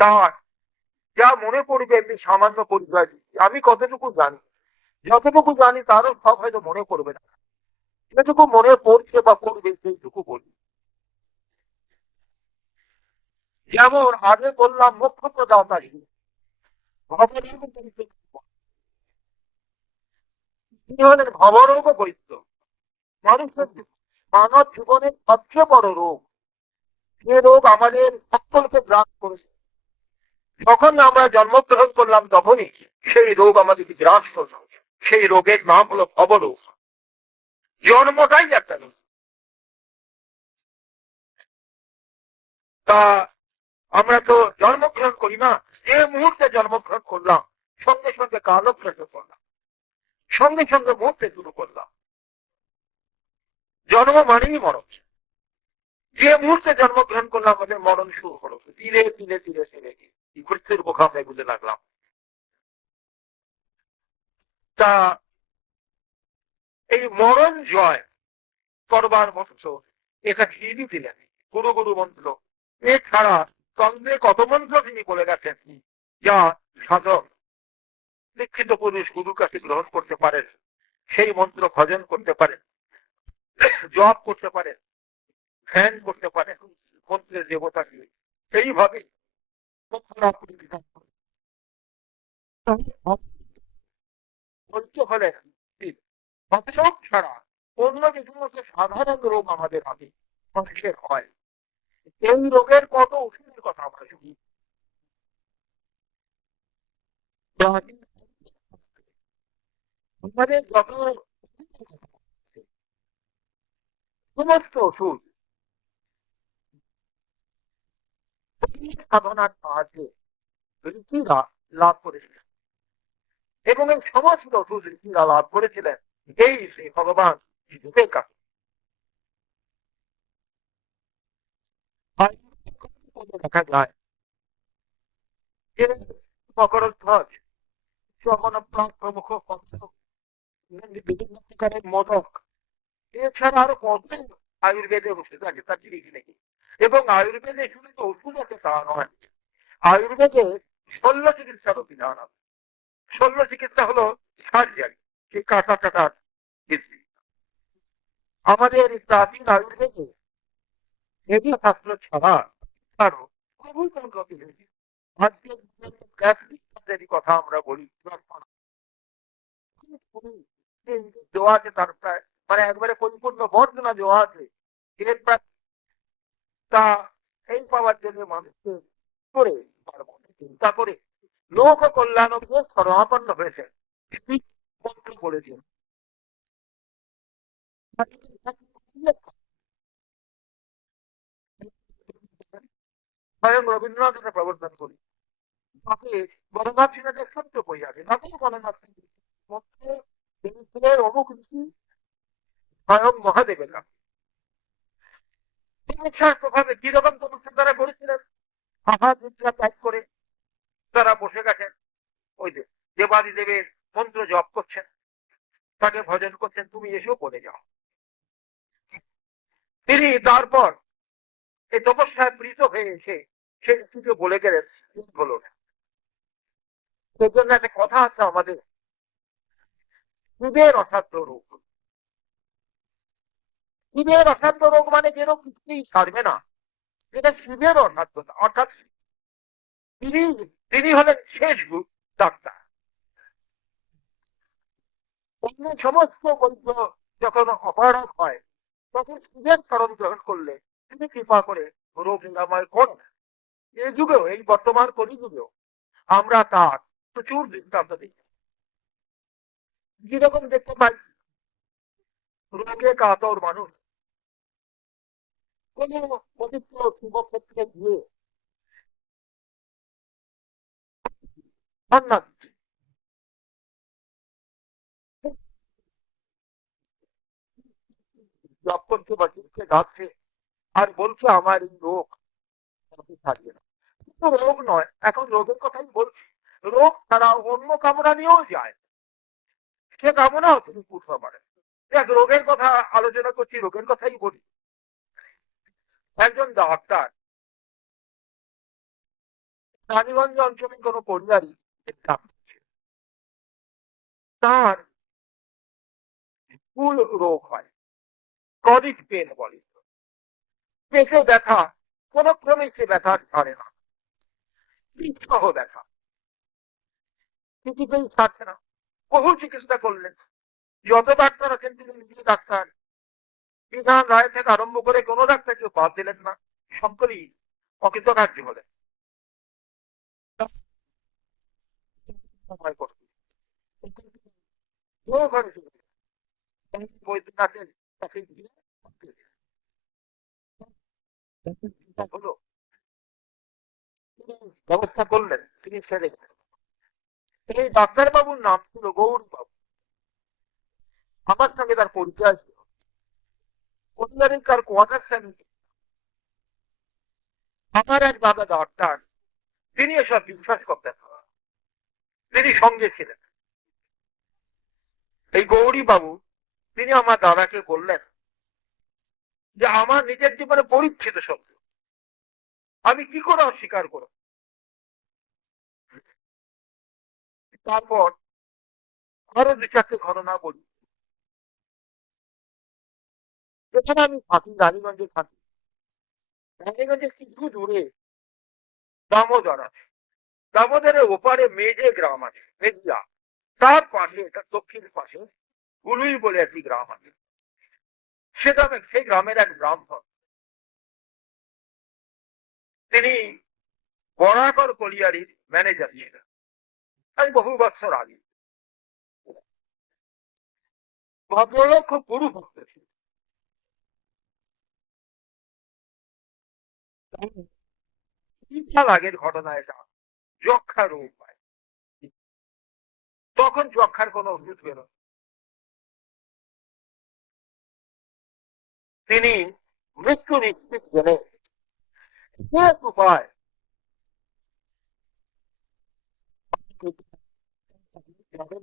তার যা মনে পড়বে এমনি সামান্য পরিচয় দিচ্ছি। আমি কতটুকু জানি, যতটুকু জানি তারও সব হয়তো মনে পড়বে না, যেটুকু মনে পড়ছে বা পড়বে সেইটুকু বলি। যেমন আগে বললাম মুখ্য প্রদাতা তিনি হলেন ভবরোগ বৈদ্য। মানুষের মানব জীবনের সবচেয়ে বড় রোগ, যে রোগ আমাদের সকলকে গ্রাস করেছে, যখন আমরা জন্মগ্রহণ করলাম তখনই সেই রোগ আমাদেরকে গ্রাস করল। সেই রোগের নাম হলো ভবরোগ। জন্মটাই একটা রোগ। তা আমরা তো জন্মগ্রহণ করি না, যে মুহূর্তে জন্মগ্রহণ করলাম সঙ্গে সঙ্গে কালক্রমে করলাম, সঙ্গে সঙ্গে মরতে শুরু করলাম। জন্ম মানেই মরণ। যে মুহূর্তে জন্মগ্রহণ করলাম আমাদের মরণ শুরু হলো, ধীরে ধীরে ধীরে ধীরে মৃত্যুর মুখে আমরা বুঝে লাগলাম। তা এই মরণ জয় করবার মন্ত্র এখানে তিনি দিলেন, গুরু গুরু মন্ত্র। এছাড়া তন্ত্রে কত মন্ত্র তিনি বলে গেছেন, যা সাধক শিক্ষিত পুরুষ গুরু কাছে গ্রহণ করতে পারেন, সেই মন্ত্র ভজন করতে পারেন, জপ করতে পারেন, ধ্যান করতে পারেন মন্ত্রের দেবতাকে। সেইভাবে ধৈর্য হলে হতরোগ ছাড়া অন্য যে সমস্ত সাধারণ রোগ আমাদের আছে মানুষের হয়, এই রোগের কত ওষুধের কথা আমরা শুনি। আমাদের যত সমস্ত ওষুধ সাধনার সাহায্যে ঋষিরা লাভ করেছিলেন, এবং এই সমস্ত ওষুধ ঋষিরা লাভ করেছিলেন এই শ্রী ভগবান যুগের কাছে। দেখা যায় যে মকরধ্বজ, জগন্নাথ প্রমুখ বিভিন্ন প্রকারের মোদক, এছাড়া আরো কত আয়ুর্বেদে ওষুধ আছে তার জিনিস নাকি। এবং আয়ুর্বেদে শুধু তো ওষুধ আছে তা নয়, আয়ুর্বেদে শল্য চিকিৎসারও বিধান আছে। শল্য চিকিৎসা হলো সার্জারি, সেই কাটা কাটার বিধি। আমাদের প্রাচীন আয়ুর্বেদে এটি শাস্ত্র ছাড়া আরো খুবই কোন কপি হয়েছে। আজকের কথা আমরা বলি, দেওয়া আছে তার প্রায় মানে একবারে পরিপূর্ণ বর্ণনা দেওয়া আছে। এর প্রায় তা এই পাওয়ার জন্য মানুষকে করে চিন্তা করে লোক কল্যাণ সমাপন্ন হয়েছে করেছেন। স্বয়ং রবীন্দ্রনাথ এটা প্রবর্তন করি, তাকে গণনাথ সিনহাদের সত্য বই আছে, তাকেই গণনাথ সিংহের অনুকৃতি স্বয়ং মহাদেবের কাছে। প্রভাবে কিরকম অনুষ্ঠান তারা করেছিলেন, আহা নিদ্রা ত্যাগ করে তারা বসে গেছেন, ওই যে দেবাদি দেবের মন্ত্র জপ করছেন, তাকে ভজন করছেন, তুমি এসেও বলে যাও। তিনি তারপর এই তপস্যায় প্রীত হয়ে এসে সে কিছু বলে গেলেন, হলো না। সেই জন্য একটা কথা আছে আমাদের, সুদের অসাধ্য রোগ। সুদের অসাধ্য রোগ মানে যেন কিছুই ছাড়বে না, এটা সুদের অসাধ্যতা। অর্থাৎ তিনি তিনি হলেন শেষ ডাক্তার। অন্য সমস্ত বৈদ্য যখন অপারক হয় তখন সুদের চরণ গ্রহণ করলে তিনি কৃপা করে রোগ নিরাময় করেন। এই যুগেও, এই বর্তমান কলিযুগেও আমরা তার প্রচুর দৃষ্টান্ত দেখি। যেরকম দেখতে পাই রোগে কাতর মানুষ কোন পবিত্র শিবক্ষেত্রে গিয়ে সন্ন্যাস জপ করছে বা শিবকে ডাকছে আর বলছে আমার এই রোগ থাকবে না। কিন্তু রোগ নয়, এখন রোগের কথাই বলছি। রোগ ছাড়া অন্য কামনা নিয়েও যায়, সে কামনাও তিনি করতে পারেন। দেখ, রোগের কথা আলোচনা করছি, রোগের কথাই বলি। একজন ডাক্তার রানীগঞ্জ অঞ্চলে কোনো পরিবারই দেখতাম। তার ফুল রোগ হয়, ক্রনিক পেন বলে। পেটে ব্যথা, কোনো ক্রমে সে ব্যথা ছাড়ে না, সহ ব্যথা, কিছুতেই ছাড়ছে না। বহু চিকিৎসা করলেন, যত ডাক্তার আছেন তিনি নিজে ডাক্তার, বিধান রায় থেকে আরম্ভ করে কোনো ডাক্তার কেউ বাদ দিলেন না, সকলেই অকৃতকার্য হলেন। বৈদ্যনাথের কাছে গিয়ে হলো, তিনি ব্যবস্থা করলেন, তিনি সেরে গেলেন। এই ডাক্তারবাবুর নাম ছিল গৌরী বাবু। আমার সঙ্গে তার পরিচয় ছিল, পরিবারের তার কোয়ার্টার ফ্যামিলি। আমার এক দাদা ডাক্তার, তিনি এসব বিশ্বাস করতেন না, তিনি সঙ্গে ছিলেন। এই গৌরী বাবু, তিনি আমার দাদাকে বললেন যে আমার নিজের জীবনে পরীক্ষিত শব্দ, আমি কি করে অস্বীকার করব। তারপর আরো দু চারটে ঘটনা বলি। যেখানে আমি থাকি, রানীগঞ্জে থাকি, রানীগঞ্জে কিছু দূরে দামোদর আছে। দামোদরের ওপারে মেজে গ্রাম আছে, মেজিয়া। তার পাশে, এটা দক্ষিণ পাশে গুলুই বলে একটি গ্রাম আছে। সেটা সেই গ্রামের এক ব্রাহ্মণ, তিনি বরাকর কলিয়ারির ম্যানেজার ছিলেন। আমি বহু বছর আগে, ভদ্রলোক খুব গুরু ভক্ত ছিল। 3 সাল আগের ঘটনা এটা। যক্ষা রোগ হয়, তখন যক্ষার কোনো ওষুধ বেরো। তিনি মৃত্যু নিশ্চিত গেলে শেষ উপায়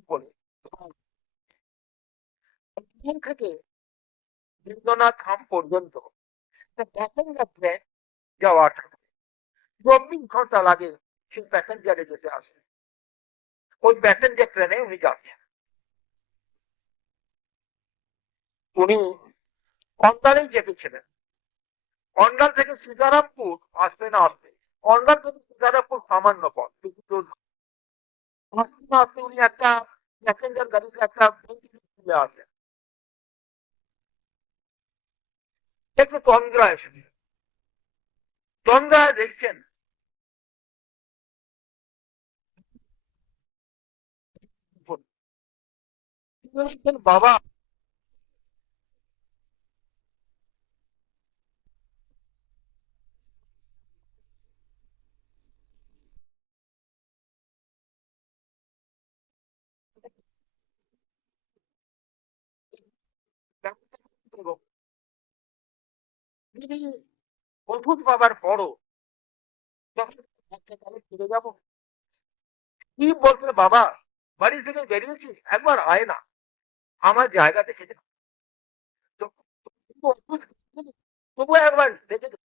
বলে এখান থেকে বীরনাথ ধাম পর্যন্ত প্যাসেঞ্জার ট্রেন যাওয়া আসা, 24 ঘন্টা লাগে সেই প্যাসেঞ্জারে যেতে আসে। ওই প্যাসেঞ্জার ট্রেনে উনি যাচ্ছেন। উনি অন্ডালেই চেপেছিলেন। অন্ডাল থেকে সীতারামপুর আসতে না আসতে, অন্ডাল থেকে সীতারামপুর সামান্য পথ, কিন্তু আসতে না আসতে উনি একটা প্যাসেঞ্জার গাড়িতে একটা তুলে আসেন। একটু তন্দ্রা এসেছে, তন্দ্রায় দেখছেন বাবা, তিনি ওষুধ পাবার পরও যখন ফিরে যাবো, কি বলছে বাবা, বাড়ি থেকে বেরিয়েছি, একবার আয় না, আমার জায়গা দেখে যা। তো তবু একবার দেখে যা।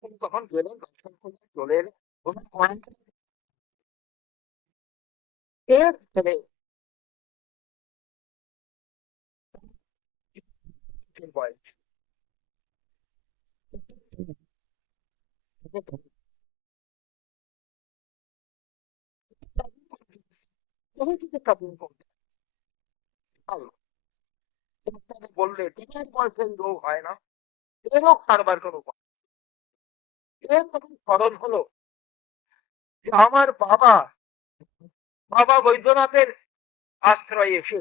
তিনি তখন গেলেন, দর্শন করে চলে এলেন। ওনার কয়েকটা এর ছেলে বয়স, তখন কিছু শপিং করতে ভালো। ডাক্তার বললে তোমার বয়সের রোগ হয় না, এ রোগ সারবার কোনো উপায় নেই। এর তখন স্মরণ হলো যে আমার বাবা, বাবা বৈদ্যনাথের আশ্রয়ে এসে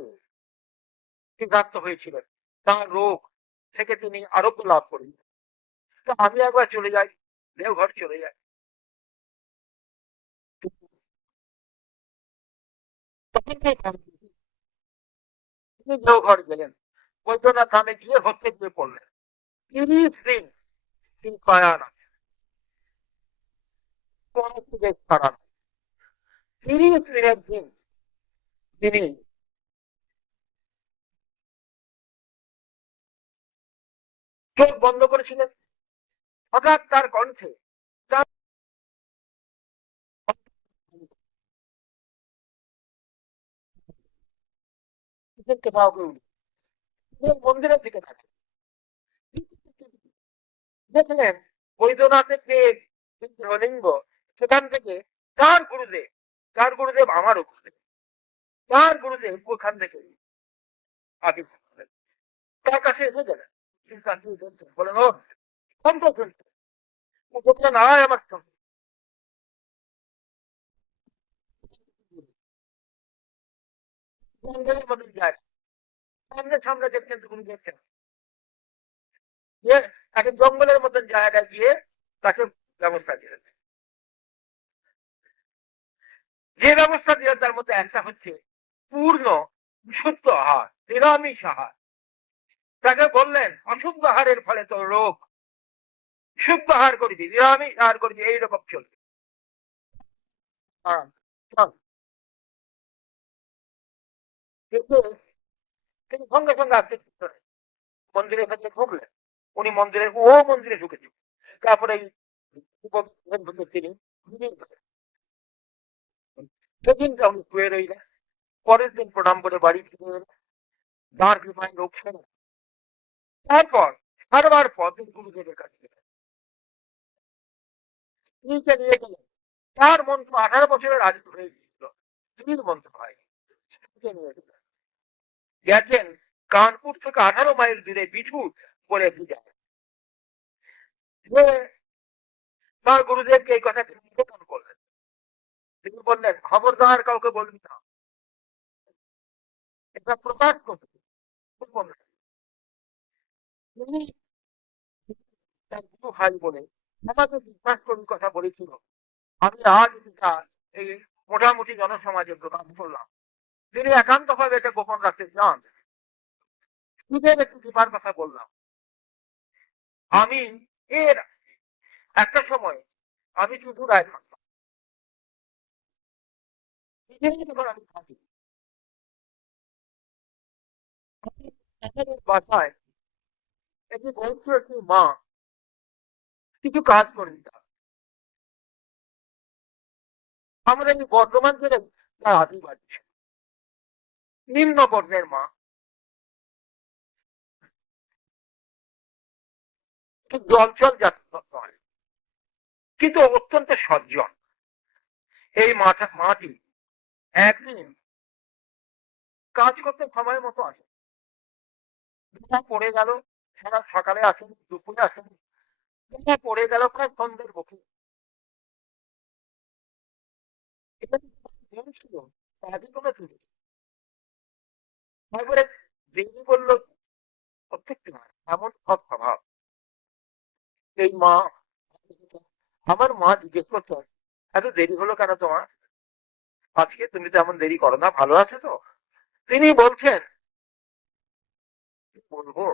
সিদ্ধান্ত হয়েছিলেন, তার রোগ থেকে তিনি আরোগ্য লাভ করেন। তো আমি একবার চলে যাই, দেওঘর চলে যাই। তখন তিনি দেওঘর গেলেন, বৈদ্যনাথ ধামে গিয়ে হতে গিয়ে পড়লেন। 30 দিন তিনি কায়া না, কোনো থেকে ছাড়া না। 30 দিনের দিন তিনি চোখ বন্ধ করেছিলেন। হঠাৎ তার কণ্ঠে মন্দিরের দিকে থাকে দেখলেন বৈদ্যনাথের যে লিঙ্গ সেখান থেকে কার গুরুদেব আমারও গুরুদেব, কার গুরুদেব ওখান থেকে আবির্ভাব হলেন। তার কাছে এসে গেলেন, চিন্তা দিয়ে বলছেন, বলেন ও সন্ত শুনছে, ও বলছেন আয় আমার সঙ্গে। জঙ্গলের মতন যায়, সামনে সামনে দেখছেন তো উনি দেখছেন যে তাকে জঙ্গলের মতন জায়গায় গিয়ে তাকে ব্যবস্থা দিলেন। যে ব্যবস্থা দিলেন তার মধ্যে একটা হচ্ছে পূর্ণ শুদ্ধ আহার, নিরামিষ আহার। তাকে বললেন অশুদ্ধ আহারের ফলে তো রোগ, শুদ্ধ আহার করবি, নিরামিষ আহার করবি, এইরকম চলবে। হ্যাঁ, চল। কিন্তু তিনি সঙ্গে সঙ্গে আসতে মন্দিরের কাছে ঢুকলেন, উনি মন্দিরে ঢুকেছেন। তারপরে তিনি সেদিনটা উনি শুয়ে রইলেন। পরের দিন প্রণাম করে বাড়ি ফিরে এলেন, তার কৃপায় লোক সেরে। তারপর সারবার পর তিনি গুরুদেবের কাছে গেলেন, নিচে নিয়ে গেলেন। তার মন্ত্র 18 বছরের আগে হয়ে গিয়েছিল, স্ত্রীর মন্ত্র হয়, নিয়ে গেলেন। গেছেন কানপুর থেকে 18 মাইল দূরে বিঠুর বলে যায়, যে তার গুরুদেবকে এই কথা তিনি নিবেদন করলেন। তিনি বললেন খবরদার কাউকে বলবি না, এটা প্রকাশ করবে। তিনি তার গুরু ভাই বলে আমাকে বিশ্বাস করে কথা বলেছিল। আমি আজ এটা এই মোটামুটি জনসমাজে প্রকাশ করলাম। তিনি একান্ত ভাবে এটা গোপন রাখতে চান। ঈদের একটু কৃপার কথা বললাম। আমি এর একটা সময় আমি ত্রিপুরায় থাকতাম, ঈদের যখন আমি থাকি বাসায় একটি বয়স্ক একটি মা কিছু কাজ করে দিতাম। আমাদের এই বর্ধমান থেকে তার আদিবাড়ি, নিম্ন বর্ণের মা, খুব জলচল জাতীয় নয়, কিন্তু অত্যন্ত সজ্জন। এই মাটি একদিন কাজ করতে সময় মতো আসে, পড়ে গেল, সারা সকালে আসেন, দুপুরে আসেন, পড়ে গেল প্রায় সন্ধ্যের মুখে। এটা ঘুম ছিল, কাজই কোনো ছিল। তারপরে দেবী বলল প্রত্যেকটি নয়, এমন সব স্বভাব। এই মা, আমার মা জিজ্ঞেস করছেন এত দেরি হলো কেন তোমার আজকে, তুমি তো এমন দেরি করো না, ভালো আছো তো? তিনি বলছেন কি বলবো,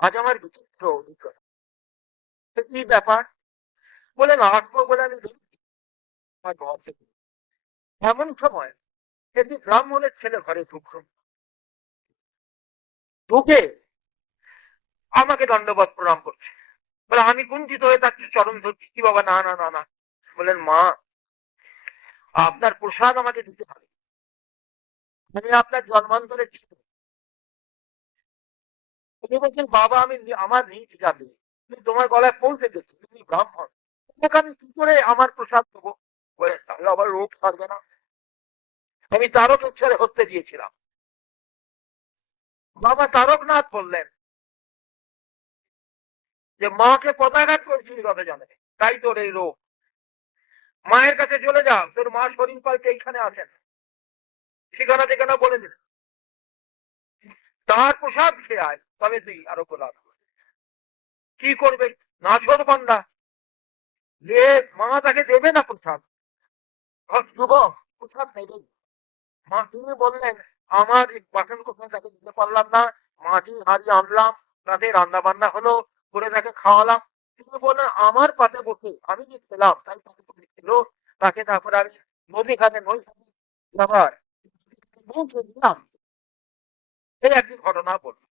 আজ আমার বিচিত্র অভিজ্ঞতা। তো কি ব্যাপার? বলে না আসবো বলে আমি আমার ঘর থেকে এমন সময় একটি ব্রাহ্মণের ছেলে ঘরে ঢুকলো, ঢুকে আমাকে দণ্ডবত প্রণাম করছে। বলে আমি কুঞ্চিত হয়ে থাকছি, চরণ ধরছি, কি বাবা, না না না না। বলেন মা, আপনার প্রসাদ আমাকে দিতে হবে, আমি আপনার জন্মান্তরে ছিল। উনি বলছেন বাবা আমি আমার নিজ জাতি, তুমি তোমার গলায় পৌঁছে গেছি, তুমি ব্রাহ্মণ, তোমাকে আমি কি করে আমার প্রসাদ দেবো? বলে তাহলে আবার রোগ থাকবে না। আমি তারক ছেড়ে হতে দিয়েছিলাম। বাবা তারকনাথ বললেন যে মাকে পদাঘাত করেছিলি কত জানে, তাই তোর এই রোগ। মায়ের কাছে চলে যা, তোর মা শরীর পাল্টে এইখানে আসেন, ঠিকানা ঠিকানা বলে দিন, তার প্রসাদ খেয়ে আয়, তবে তুই আরো লাভ করবি। কি করবে নাছর বান্দা, যে মা তাকে দেবে না প্রসাদ, যুবক প্রসাদ নেবে। মা তিনি বললেন আমার বাসন কোথায় তাকে দিতে পারলাম না, মাটি হাড়ি আনলাম, তাতে রান্না বান্না হলো, করে তাকে খাওয়ালাম। তিনি বললেন আমার পাতে বসে আমি যে খেলাম, তাই তাকে ছিল, তাকে তারপরে আমি নদী খাতে ব্যাপার পৌঁছে দিলাম। এই একটি ঘটনা বলল।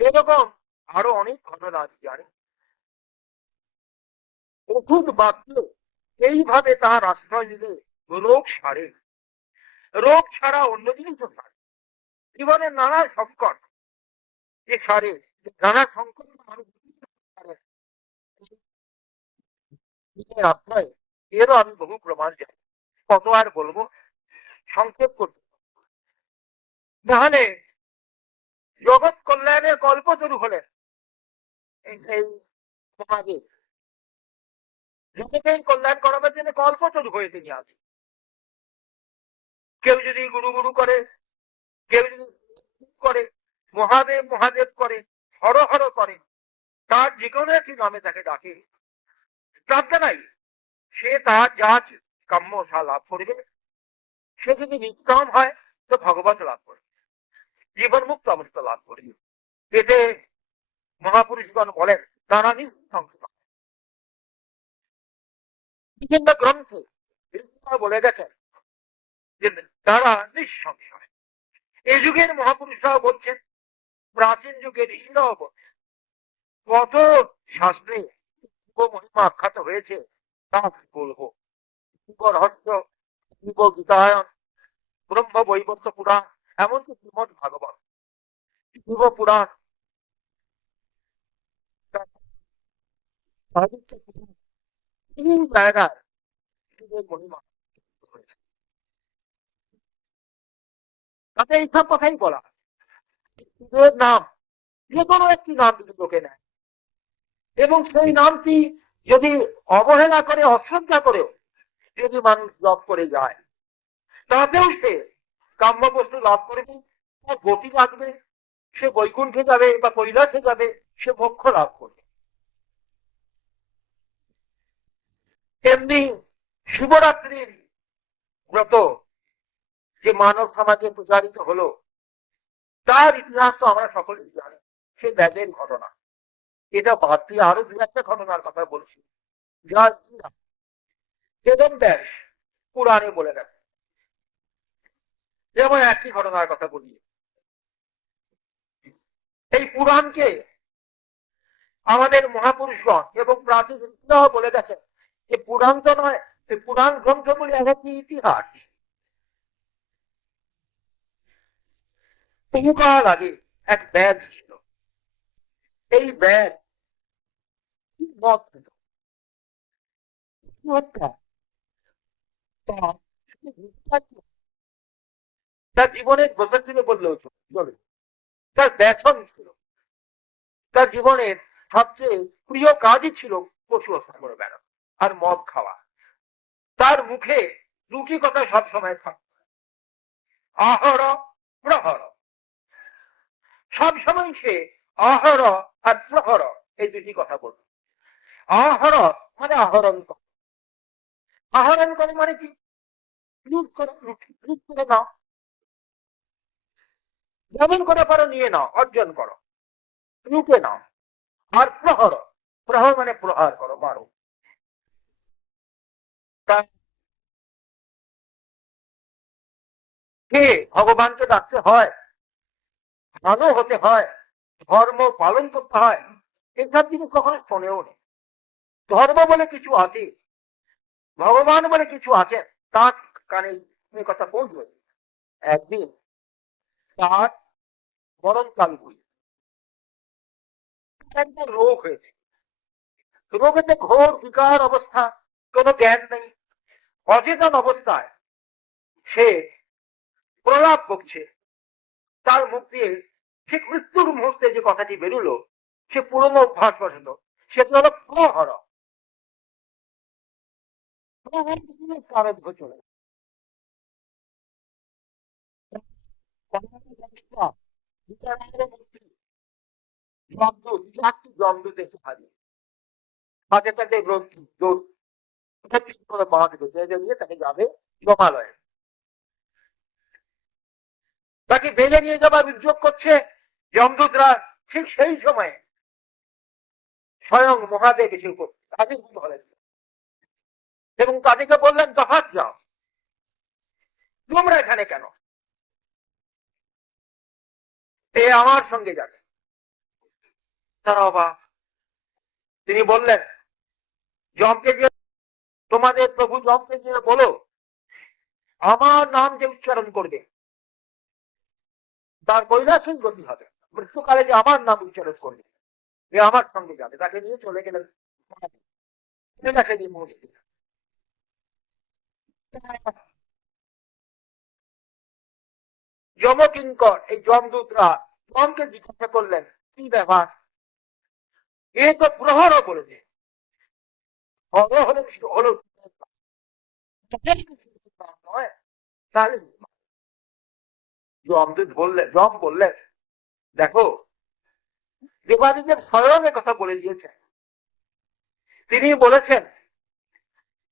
এরকম আরো অনেক ঘটনা আছে জানি। ওষুধ বাক্য এইভাবে তার আশ্রয় নিলে রোগ সারে, রোগ ছাড়া অন্য জিনিসও সারে। জীবনের নানা সংকট যে সারে, নানা সংকট মানুষ আপনায় এরও আমি বহু প্রমাণ জানি। কত আর বলবো, সংক্ষেপ করতে। তাহলে জগৎ কল্যাণের কল্পতরু হলেন এই মহাদেব। জগতের কল্যাণ করাবার জন্য কল্পতরু হয়ে তিনি আছেন। কেউ যদি গুরু গুরু করে, কেউ যদি করে, মহাদেব মহাদেব করে, হর হর করে, তার যে কোনো একটি নামে তাকে ডাকে, প্রার্থনা নাই সে তার যা কাম্য তা লাভ করবে। সে যদি নিষ্কাম হয় তো ভগবত লাভ করবে, জীবন মুক্ত অবস্থা লাভ করবে। এতে মহাপুরুষগণ বলেন তারা নিঃসংশয়। বিভিন্ন গ্রন্থে বলে গেছেন যে তারা নিঃসংশয়। এই যুগের মহাপুরুষরাও বলছেন, প্রাচীন যুগের ঋষিরাও বলছেন। কত শাস্ত্রে মহিমা আখ্যাত হয়েছে তা বলবো। রহস্য, গীতায়ন, ব্রহ্ম বৈবর্ত পুরাণ, এমনকি শ্রীমদ ভাগবত, শিব পুরাণ, জায়গায় মহিমা হয়েছে। তাতে এইসব কথাই বলা। শিবের নাম যে কোনো একটি নাম যদি লোকে নেয় এবং সেই নামটি যদি অবহেলা করে, অশ্রদ্ধা করেও যদি মানুষ জপ করে যায়, তাতেও সে কাম্য বস্তু লাভ করবে, গতি লাগবে, সে বৈকুণ্ঠে যাবে বা কৈলাসে যাবে, সে মোক্ষ লাভ করবে। তেমনি শিবরাত্রির ব্রত যে মানব সমাজে প্রচারিত হলো, তার ইতিহাস তো আমরা সকলেই জানি। সে ব্যাজের ঘটনা। এটা বাদ দিয়ে আরো দু একটা ঘটনার কথা বলছি, যা বেদম ব্যাস পুরাণে বলে গেছে। যেমন একটি ঘটনার কথা বলি, এই পুরাণকে আমাদের মহাপুরুষগণ এবং প্রাচীন ঋষিরাও বলে গেছেন যে পুরাণ তো নয়, এই পুরাণ গ্রন্থগুলি এক একটি ইতিহাস। বহুকাল আগে এক ব্যাগ ছিল। এই ব্যাগ মদ ছিল। তার জীবনের গোসল ছিল বললেও চলে। তার ব্যসন ছিল, তার জীবনের সবচেয়ে প্রিয় কাজই ছিল পশু হত্যা করে বেড়ানো আর মদ খাওয়া। তার মুখে দুটি কথা সবসময় থাকত, আহর প্রহর। সবসময় সে আহর আর প্রহর এই দুটি কথা বলত। আহর মানে আহরণ করে। আহরণ করে মানে কি? লুট করো, লুট করে নাও, যেমন করে পারো নিয়ে নাও, অর্জন করো, লুটে নাও। আর প্রহর, প্রহর মানে প্রহার করো, মারো। কে ভগবানকে ডাকতে হয়, ভালো হতে হয়, ধর্ম পালন করতে হয়, এসব জিনিস কখনো শোনেও নেই। ধর্ম বলে কিছু আছে, ভগবান বলে কিছু আছেন, তার কানে এই কথা পৌঁছবে। একদিন তার মরণকাল বুঝে একটা রোগ হয়েছে। রোগেতে ঘোর বিকার অবস্থা, কোনো জ্ঞান নেই, অচেতন অবস্থায় সে প্রলাপ বকছে। তার মুখ দিয়ে ঠিক মৃত্যুর মুহূর্তে যে কথাটি বেরোলো, সে পুরনো অভ্যাস বসত, সেটা হলো প্রহর। চলে তাকে তাকে তাকে যাবে জমালয়ে। তাকে বেঁধে নিয়ে যাবার উদ্যোগ করছে যমদূতরা। ঠিক সেই সময়ে স্বয়ং মহাদেব এসে তাদের ধরেন এবং তাদেরকে বললেন, তফাৎ যাও, তোমরা এখানে কেন? এ আমার সঙ্গে যাবে। তারা অবাক। তিনি বললেন, যমকে গিয়ে তোমাদের প্রভু যমকে গিয়ে বলো, আমার নাম যে উচ্চারণ করবে তার কৈলাসিক গতি হবে। মৃত্যুকালে যে আমার নাম উচ্চারণ করবে, যে আমার সঙ্গে যাবে, তাকে নিয়ে চলে গেলেন কৈলাসে দিয়ে পৌঁছে দিলেন। যমকিঙ্কর এই যমদূতরা যমকে জিজ্ঞাসা করলেন, কি ব্যাপার, এ তো প্রহরও করেছে, হলো হলো হলো নয়। তাহলে যম বললেন, দেখো, দেবাদিদেব স্বয়ং কথা বলে দিয়েছেন। তিনি বলেছেন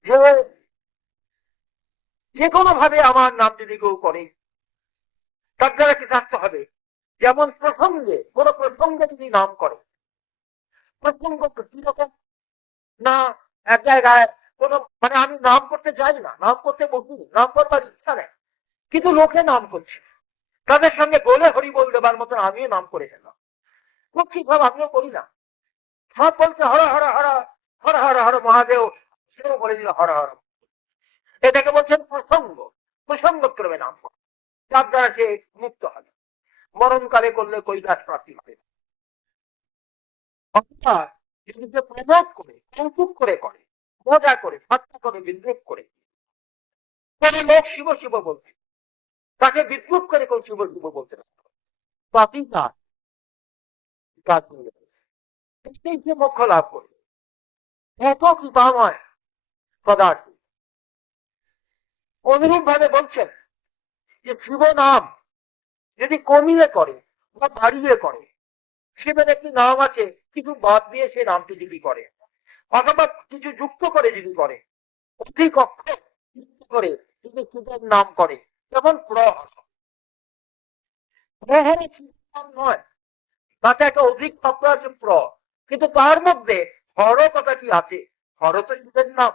যে যে কোনো ভাবে আমার নাম যদি কেউ করে, তার দ্বারা কি থাকতে হবে, যেমন প্রসঙ্গে, কোন প্রসঙ্গে যদি নাম করে, প্রসঙ্গ কিরকম না, এক জায়গায় কোন, মানে আমি নাম করতে চাই না, নাম করতে বসিনি, নাম করবার ইচ্ছা নেই, কিন্তু লোকে নাম করছে, তাদের সঙ্গে বলে হরি বল দেবার মতন আমিও নাম করে গেলাম, খুব ঠিকভাবে আমিও করি না, সব বলছে হর হর হর হর হর হর মহাদেব, সেও বলে দিল হর হর। এটাকে বলছেন প্রসঙ্গ, প্রসঙ্গক্রমে নাম করা, তার দ্বারা সে মুক্ত হবে, মরণকালে করলে কৈলাস প্রাপ্তি হবে। অর্থাৎ যদি সে প্রয়োগ করে, কৌতুক করে করে, মজা করে, ঠাট্টা করে, বিদ্রুপ করে, কোন লোক শিব শিব বলছে, তাকে বিদ্রুপ করে কেউ শিব শিব বলতে পারে, পাপি কাজ কাজ নিয়ে সে মোক্ষ লাভ করবে। এত কৃপাময় পদার্থ। অনুরূপ ভাবে বলছেন যে শিব নাম যদি কমিয়ে করে বা বাড়িয়ে করে, শিবের একটি নাম আছে, কিছু বাদ দিয়ে সে নামটি যদি করে, অথবা কিছু যুক্ত করে যদি করে, অধিক অক্ষর যুক্ত করে যদি শিবের নাম করে, যেমন প্রহর, প্রহরে নাম নয়, তাতে একটা অধিক শব্দ আছে প্র, কিন্তু তার মধ্যে হর কথাটি আছে, হর তো শিবের নাম,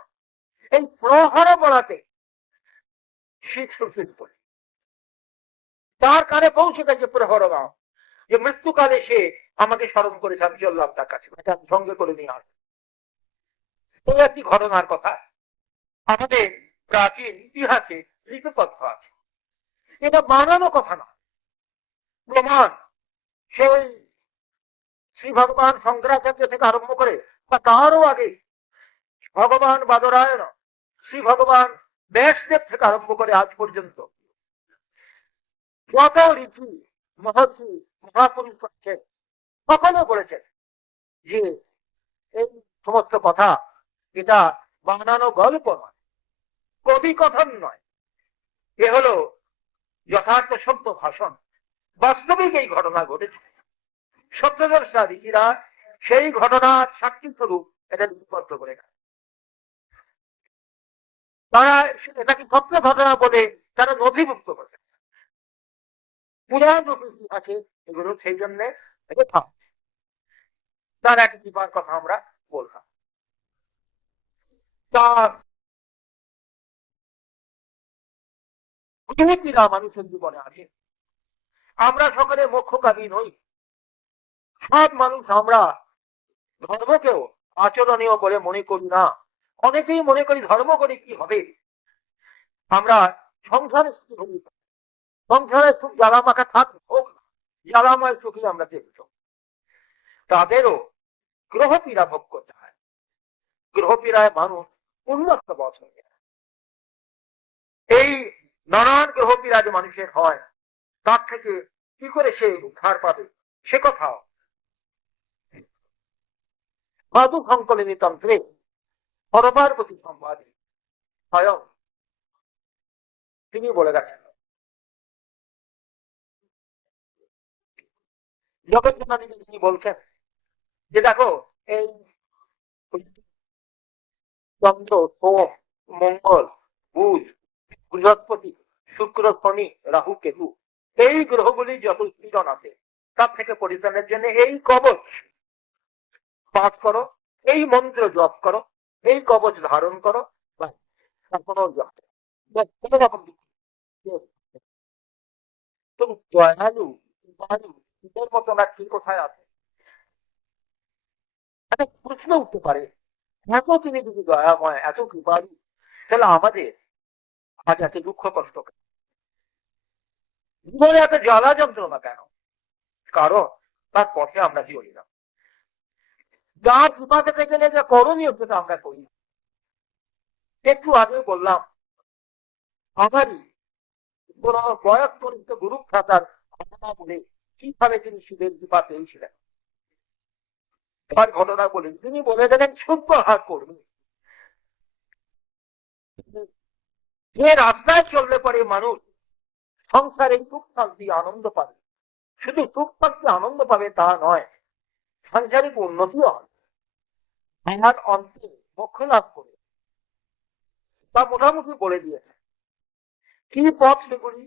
এই প্রহর বলাতে শীত সুশীত করে তার কানে পৌঁছে গেছে প্রহর নাম, যে মৃত্যুকালে সে আমাকে স্মরণ করেছে, আমি চললাম তার কাছে, আমি সঙ্গে করে নিয়ে আসবো। এই একটি ঘটনার কথা আমাদের প্রাচীন ইতিহাসে লিপিবদ্ধ আছে, এটা বানানো কথা না, প্রমাণ। সেই শ্রী ভগবান শঙ্করাচার্য থেকে আরম্ভ করে বা তারও আগে ভগবান বাদরায়ণ, শ্রী ভগবান ব্যাসদেব থেকে আরম্ভ করে আজ পর্যন্ত যত ঋষি মহর্ষি মহাপুরুষ আছেন, সকলে বলেছেন যে এই সমস্ত কথা এটা বানানো গল্প নয়, কবি কথন নয়, এ হলো যথার্থ সত্য ভাষণ, বাস্তবিক এই ঘটনা ঘটেছে। সত্যদর্শা ঋষিরা সেই ঘটনার সাক্ষী স্বরূপ এটা লিপিবদ্ধ করে গেছে। তারা এটাকে সত্য ঘটনা বলে তারা নথিভুক্ত করেছে, পুরাণ আছে এগুলো, সেই জন্য এটা থাকছে। তার এক কৃপার কথা আমরা বললাম। তার পীড়া মানুষের জীবনে আছে। আমরা সকলে মোক্ষকামী নই, সব মানুষ আমরা ধর্মকেও আচরণীয় বলে মনে করি না। অনেকেই মনে করি ধর্ম করে কি হবে, আমরা সংসারে সংসারে সুখ জ্বালা মাখা থাক হোক, জ্বালাময় সুখী আমরা দেখছ, তাদেরও গ্রহ পীড়া ভোগ করতে হয়। গ্রহ পীড়ায় মানুষ উন্মত্ত বছর, এই নানান গ্রহ পীড়া যে মানুষের হয়, তার থেকে কি করে সে উদ্ধার পাবে, সে কথাও সাধু সংকলনী তন্ত্রে পরমার্পতি সম্বাদী স্বয়ং তিনি বলে গেছেন। জগৎ তিনি বলছেন যে দেখো, এই চন্দ্র, সোম, মঙ্গল, বুধ, বৃহস্পতি, শুক্র, শনি, রাহু, কেতু, এই গ্রহগুলি যত পীড়ন আছে তার থেকে পরিত্রাণের জন্য এই কবচ পাঠ করো, এই মন্ত্র জপ করো, এই কবচ ধারণ করো, কোনো রকম দয়ালু এদের মতন আর কি কোথায় আছে? একটা প্রশ্ন উঠতে পারে, এত তিনি যদি দয়াময়, এত কৃপালু, তাহলে আমাদের আজ এত দুঃখ কষ্ট, জীবনে এত জ্বালা যন্ত্রণা কেন? কারণ তার পথে আমরা চলি না। যা কৃপা পেতে গেলে যে করণীয় সেটা আমরা করি। একটু আগে বললাম আমারই কোন বয়স পরিচিত গুরু ভ্রাতার ঘটনা বলে কিভাবে তিনি শিবের কৃপা পেয়েছিলেন তার ঘটনা বলেন। তিনি বলে দিলেন সূক্ষ্ম আহার করবেন, যে রাস্তায় চললে পরে মানুষ সংসারে সুখ শান্তি আনন্দ পাবে, শুধু সুখ শান্তি আনন্দ পাবে তা নয়, সাংসারিক উন্নতিও হবে, আমার অন্তে মোক্ষ লাভ করে তা মোটামুটি বলে দিয়েছে। কি পথ সেগুলি?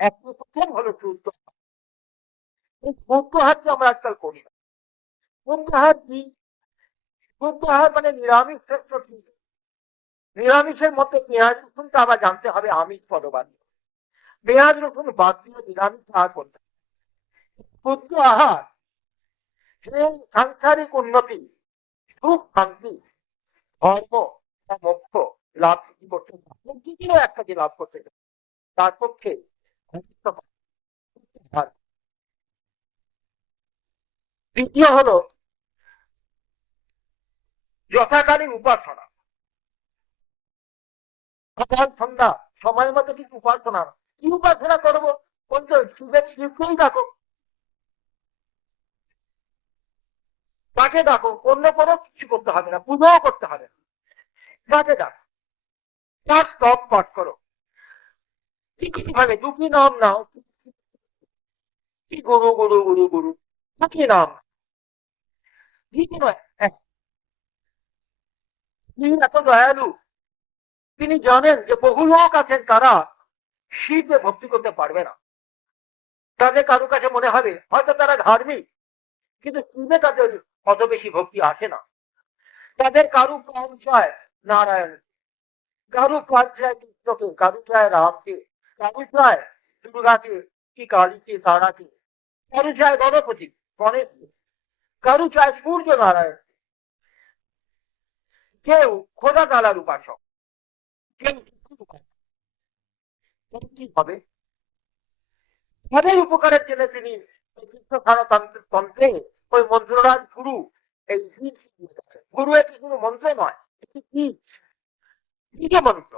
একটি প্রথম হলো সূর্য। এই সূর্য হাতকে আমরা আজকাল করি না। সূর্য হাত কি? সূর্য হাত মানে নিরামিষ শ্রেষ্ঠ কি? নিরামিষের মধ্যে পেঁয়াজ রসুনটা আবার জানতে হবে আমিষ পদবাদ। পেঁয়াজ রসুন বাদ দিয়ে নিরামিষ আহার করতে হবে। সূর্য আহার সেই সাংসারিক উন্নতি, সুখ শান্তি, ধর্ম বা মোক্ষ লাভ করতে যেগুলো এক কাজে লাভ করতে তার পক্ষে দ্বিতীয় হলো যথাকালীন উপাসনা। সকাল সন্ধ্যা সময় মতো কিছু উপাসনা। কি উপাসনা করবো? বলতো শিবের শিবকেই ডাকো, তাকে ডাকো, অন্য কোনো কিছু করতে হবে না, পুজোও করতে হবে না, তাকে ডাকো, তার স্তব পাঠ করো। কিভাবে? দুটি নাম নাও, কি গুরু গুরু গুরু গুরু, দুটি নাম। তিনি এত দয়ালু, তিনি জানেন যে বহু লোক আছেন তারা শিবে ভক্তি করতে পারবে না। তাদের কারো কাছে মনে হবে হয়তো তারা ধার্মিক, কিন্তু শিবে তাদের অত বেশি ভক্তি আসে না। তাদের কারু প্রাণ চায় নারায়ণ, কারু প্রাণ চায় কৃষ্ণকে, কারু চায় রামকে, কারু চায় দুর্গাকে কি কালীকে তারাকে, কারু চায় গণপতি গণেশকে, কারু চায় সূর্য নারায়ণ, কেউ খোদা তালার উপাসক, কেউ কি হবে? তাদের উপকারের জন্য তিনি কৃষ্ণ তন্ত্রে ওই মন্ত্ররাজ গুরু, এই গুরু একটি কোনো মন্ত্র নয়, এটি কি নিজে মন্ত্র।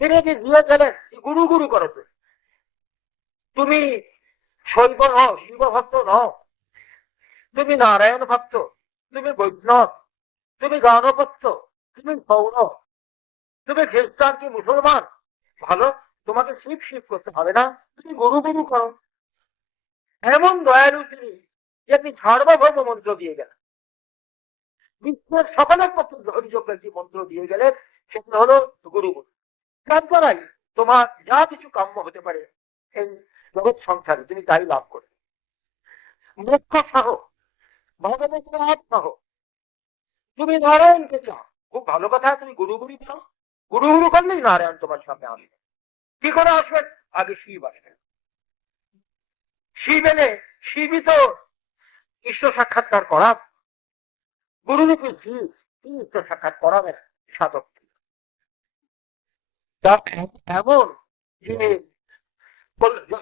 তিনি যে দিয়েছিলেন গুরু গুরু করো, তুমি শৈব নও, শিব ভক্ত নও, তুমি নারায়ণ ভক্ত, তুমি বৈষ্ণব, তুমি গানভক্ত, তুমি সৌর, তুমি খ্রিস্টান কি মুসলমান, ভালো, তোমাকে শিব শিব করতে হবে না, তুমি গুরু গুরু করো। এমন দয়ালু তিনি যে তিনি সার্বভৌম মন্ত্র দিয়ে গেলেন, বিশ্বের সকলের পক্ষে গ্রহণযোগ্য একটি মন্ত্র দিয়ে গেলেন, সেটা হলো গুরু গুরু। তার দ্বারাই তোমার যা কিছু কাম্য হতে পারে এই জগৎ সংসারে তুমি তাই লাভ করবে। মোক্ষ সহ, ভগবানের লাভ সহ, তুমি নারায়ণকে চাও, খুব ভালো কথা, তুমি গুরু গুরু চাও, গুরু গুরু করলেই নারায়ণ তোমার সামনে আসবে। কি করে আসবেন? আগে শিব আসবেন। শিব এলে শিবই তো ঈশ্বর সাক্ষাৎকার করা, গুরুরূপী শিব কি ঈশ্বর সাক্ষাৎ করাবেন সাধক। এমন যে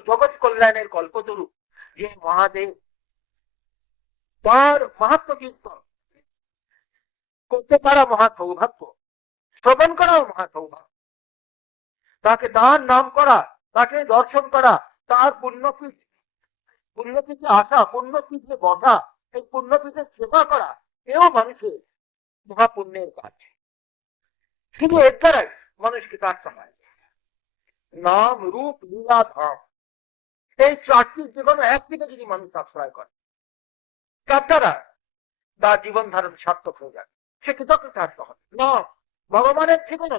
জগৎ কল্যাণের কল্পতরু যে মহাদেব, তার মাহাত্ম কীর্তন করতে পারা মহা সৌভাগ্য, শ্রবণ করাও মহা সৌভাগ্য, তাকে তার নাম করা, তাকে দর্শন করা, তার পুণ্যপীঠে আসা, পুণ্যপীঠে বসা, এই পুণ্যপীঠের সেবা করা, এও মানুষের মহাপুণ্যের কাজ। শুধু এর দ্বারাই মানুষকে কাটতে হয়। নাম রূপ লীলা ধাম, এই চারটির যে কোনো একদিকে যদি মানুষ আশ্রয় করে, তার দ্বারা তার জীবন ধারণ সার্থক হয়ে যাবে, সে কৃতজ্ঞতা আসতে হবে না ভগবানের ঠিকানা।